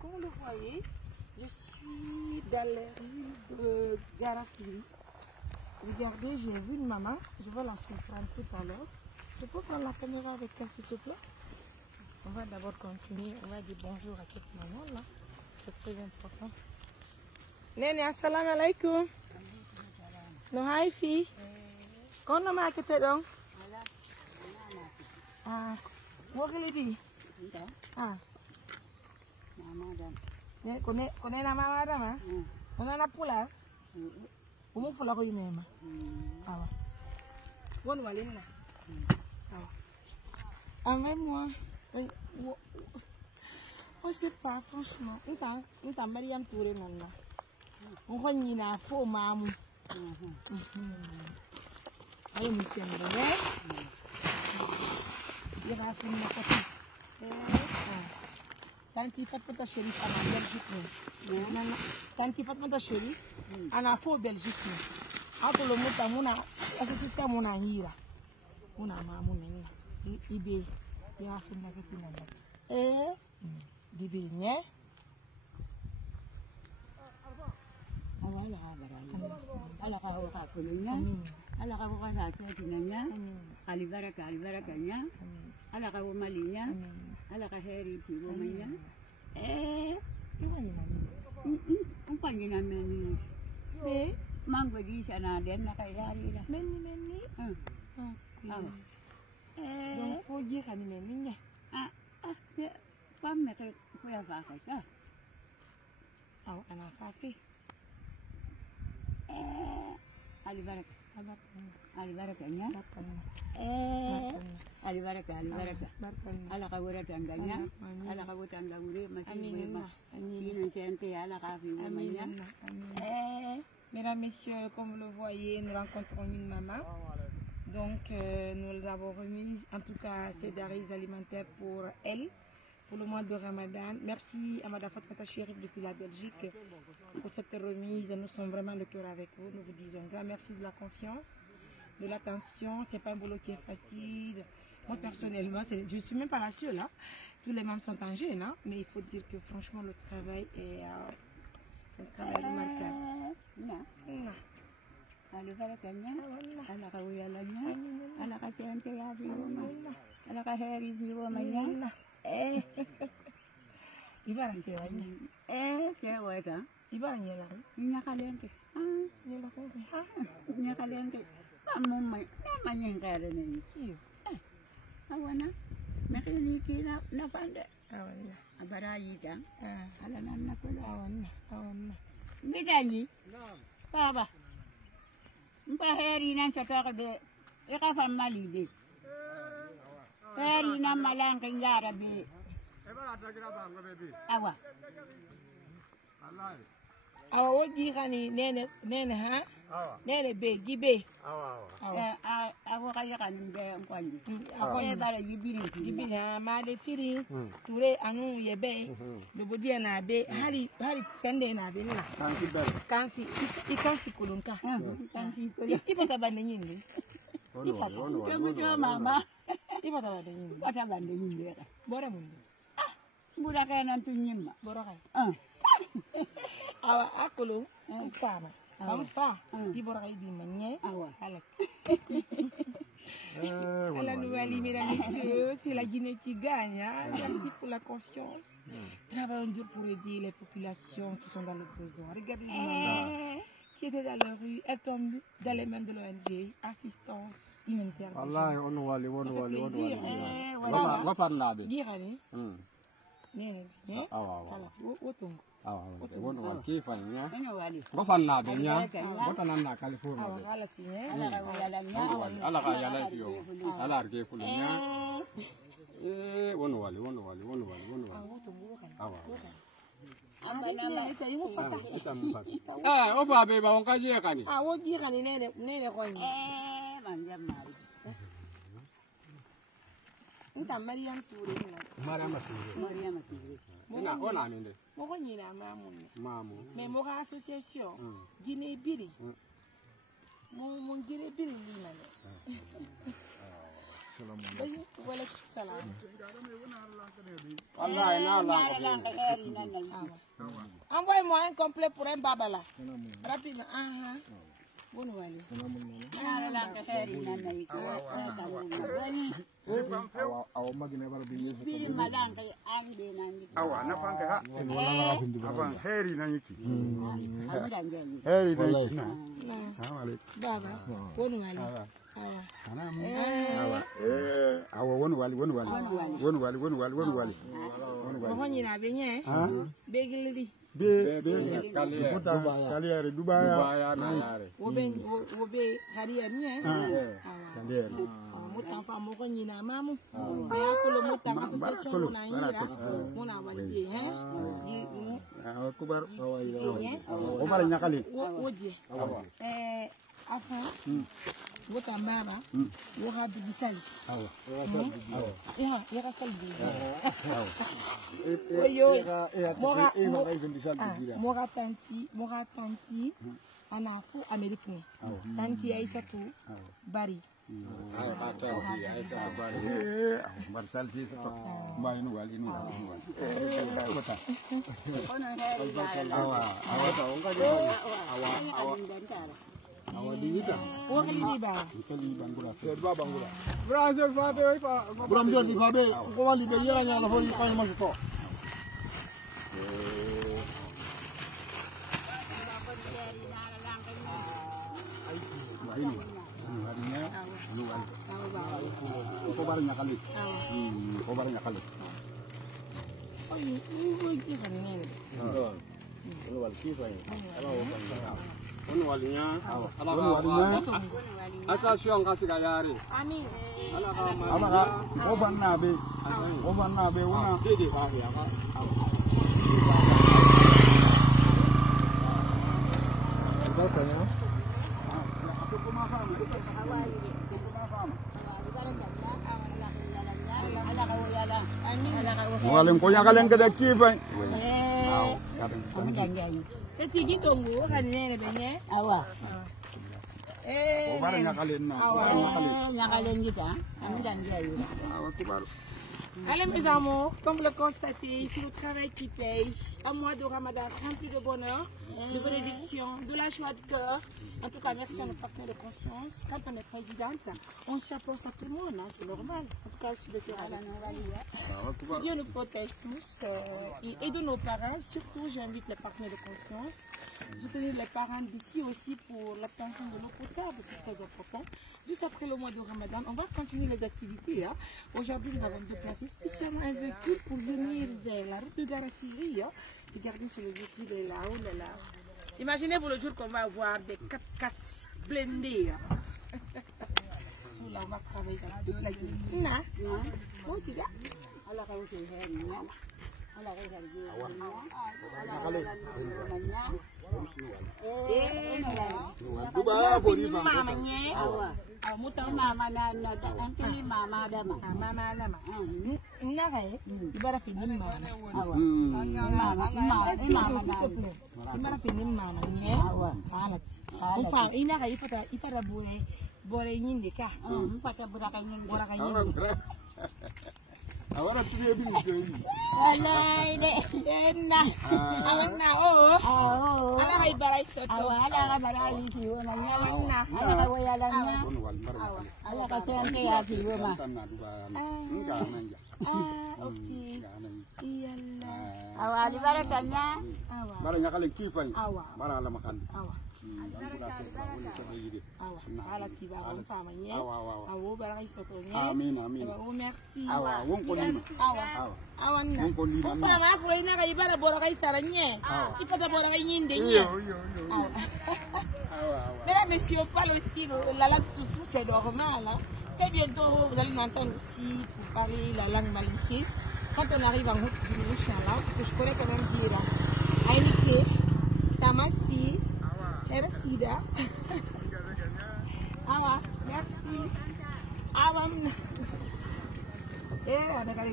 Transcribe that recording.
comme vous le voyez, je suis dans les rues de Garafili. Regardez, j'ai vu une maman, je vais la surprendre tout à l'heure. Je peux prendre la caméra avec elle s'il te plaît? On va d'abord continuer, on va dire bonjour à cette maman là, c'est très important. Nene, assalamu alaikum. No hai fi. Kono ma kete dong? Ah, wo kele di? Ah. Ne kone na mama dama? Ona na pula? Umu pula ko yimema. Ah. Won walina. Ah. Même moi. On sait pas franchement. On t'a Mariam Touré nonna. On ronyina fo mamu. Ayo misiambe. Ira sinna kati. Tanti Fatmata Chérif ana Belgique. Tanti Fatmata Chérif ana fo Belgique. Akolo muta muna asisisa muna hira. Muna mamu menna. Ibe ya sunna kati nalla. Dibe nye. Ala ka ho ka kunya ala ka ho ka tinanya albaraka nya ala ka ho malinya ala ka heri tiwo manya umpanyi na meni mango di sana den na kai dari la Meni donc faut dire ani meni pam me ka kula fa ka aw ana fafi albaraka nya albaraka ala ka wora tanganya ala ka wora tangure masih sino sente ala ka fi manya. Mesdames, messieurs, comme vous le voyez, nous rencontrons une maman. Donc, nous avons remis, en tout cas, ces denrées alimentaires pour elle, pour le mois de Ramadan. Merci à Madame Fatmata Chérif depuis la Belgique pour cette remise. Nous sommes vraiment le cœur avec vous. Nous vous disons un grand merci de la confiance, de l'attention. C'est pas un boulot qui est facile. Moi, personnellement, je ne suis même pas la seule. Hein. Tous les membres sont en gêne, hein. Mais il faut dire que franchement, le travail est un travail remarquable. Albaraka nya ala ka wala nya ala ka tente ya bioma ala ka heri bioma nya ibara sewa sewa ka ibara nyela nya kalente nyela ko nya kalente mamma manyen kare ne iyo awana nakini kina na pande awana abarayi ta ala nan na kula awana bidani baba mpa heri nan sataka de ikafa malide heri nan malanka ngara be awa awa woji khani nene ha nene be gibe awa kaya kan be kwandi awa bara yibiri ha male firi ture anu yebe bobodi na be hari sende na be na kansi ikansi kulunka ipata bande nyindi ipata mama ipata bande nyindi ipata bande nyindi bora mundi bura kana tunyima bora kai awa akolo fama fa ibora kai bi manye awa halat la nouvelle, mesdames et messieurs, c'est la Guinée qui gagne. Hein? Merci pour la confiance. Travaillons dur pour aider les populations qui sont dans le besoin. Regardez les mamans qui étaient dans la rue, elles tombent dans les mains de l'ONG. Assistance humanitaire. Allah, on wali. Won wal kifanya ngofana benya botanana California ala ka yala yo ala arge kulunya won wali awa oba be ba onka je kani woji kani nene ko ni manjam mari nta Mariam Touré Mariam Touré ina ona nende moko nyina mamu mais moko association Guinée Biri mon Guinée Biri ni mane salam. Envoyez-moi un complet pour un babala. Rapide. Bon, allez. Mora tanti anafu amerikani tanti Aissatou bari Attention kasi gayari. Amin. Walim ko kalian kada kifay. Tigi tongu kan nene benye. Awa. Kobar nyakalin na. Nyakalin kita. Kami dan dia. Awa kubar. Allez mes amours, comme le constatez, c'est le travail qui paye. Un mois de Ramadan rempli de bonheur, de bénédiction, de la joie de cœur. En tout cas, merci à nos partenaires de confiance. Quand on est présidente, on chapeaute à tout le monde, hein, c'est normal. En tout cas, je suis de cœur. Dieu nous protège tous et aide nos parents. Surtout, j'invite les partenaires de confiance, soutenir les parents d'ici aussi pour l'obtention de l'eau potable, c'est très important. Juste après le mois de Ramadan, on va continuer les activités. Hein. Aujourd'hui, nous avons déplacé spécialement un véhicule pour venir vers la route de Garafiri. Hein. Regardez sur le véhicule de là, oh là là. Imaginez-vous le jour qu'on va avoir des 4x4 blindés. Hein. Sur là, on va travailler dans toute la journée. Non. Oh, tu vois. Ahora tú ya vienes. Walay de ena. Awan na oh. Ala kay baray soto. Ala ka barali siyo na niya. Ala ka wayalan niya. Ala ka sente ya siyo ma. Okay. Iyala. Awali barakanya. Bara nyakaling kifay. Bara ala makan. Ala tiba on fama nye. Awo baray soto nye. Amin amin. Awo merci. Wong ko lima. Awan na. Wong ko lima. Fama ko ina kay bara bora kay saranye. Ifata bora kay nyinde nye. Mesdames, messieurs, parle aussi la langue soussou, c'est normal. Hein. Très bientôt, vous allez m'entendre aussi pour parler la langue malinké. Quand on arrive en route, Inch'Allah, parce que je connais quand même dire Ainike, Tamasi, Ersida. Awa, merci. Awam. Eh, ada kali